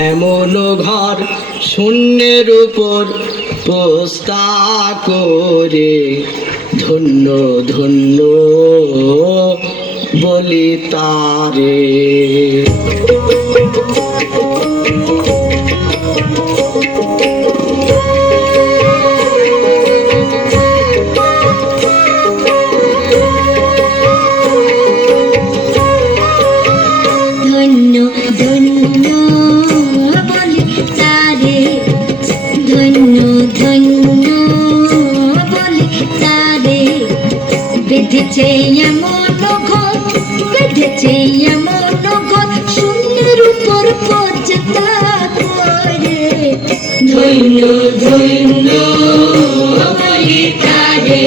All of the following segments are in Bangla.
এমন ঘর শূন্যের উপর পোস্তা করে ধন্য ধন্য বলি তারে। ধন্য ধন্য বলি তারে, ধন্য ধন্য বলি তারে। বেঁধেছে এমন ঘর, বেঁধেছে এমন ঘর শূন্যের উপর পোস্তা করে ধন্য ধন্য বলি তারে,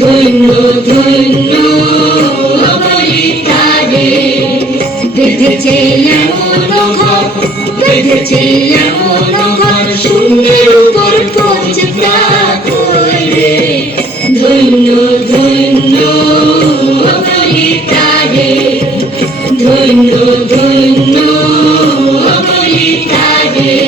ধন্য ধন্য বলি তারে। বেঁধেছে এমন ঘর, বেঁধেছে এমন ঘর শূন্যের উপর পোস্তা করে ধন্য ধন্য বলি তারে, ধন্য ধন্য বলি তারে।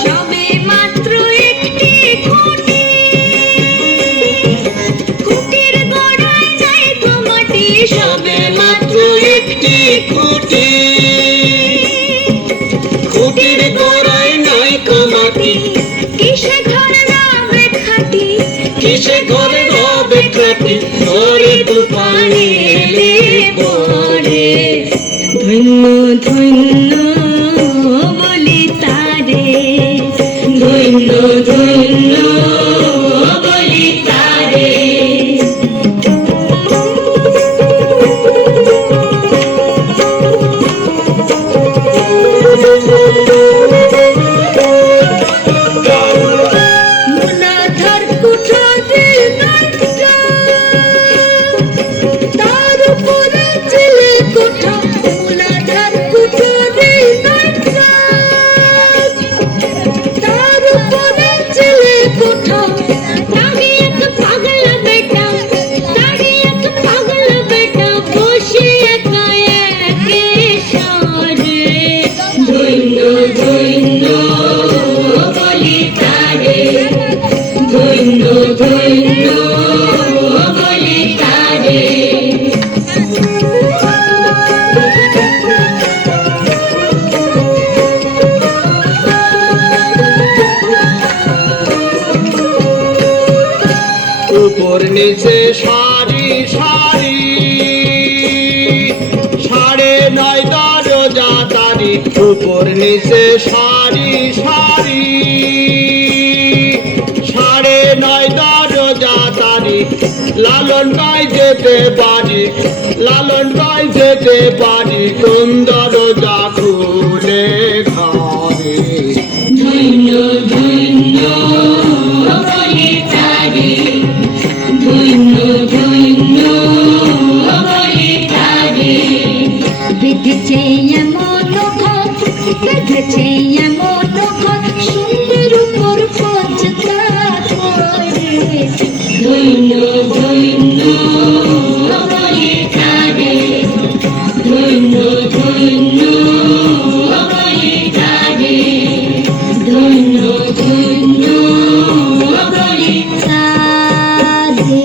সবে মাত্র একটি খুঁটি, খুঁটির গোড়ায় নাই তো মাটি। সবে মাত্র একটি খুঁটি, খুঁটির গোড়ায় নাই মাটি, কিসে ঘর রবে খাটি, কিসে ঘরে রবে খাটি, ঝড়ে তুফানে এলে পরে। ধন্য ধন্য বলি তারে, ধন্য ধন্য বলি তারে। মূলাধার কুঠরি নয়টা, তার উপরে ছেলে কোঠা। মূলাধার কুঠরি নয়টা, তার উপরে ছেলে কোঠা। তারি এক পাগলা বেটা, তারি এক পাগলা বেটা বসে একা একে সরে ধন্য ধন্য বলি তারে, ধন্য ধন্য বলি তারে। উপর নিচে সারি সারি, সাড়ে নয় দরজা তারি। উপর নিচে সারি সারি, সাড়ে নয় দরজা তারি। লালন ভাই যেতে পারি, লালন ভাই যেতে পারি, কোন দরজা খুলে ঘরে। ধন্য ধন্য বলি তারে, ধন্য ধন্য বলি তারে। বেঁধেছে এমন ঘর, বেঁধেছে এমন ঘর শূন্যের উপর পোস্তা করে ধন্য ধন্য বলি তারে, ধন্য ধন্য বলি তারে, ধন্য ধন্য বলি তারে।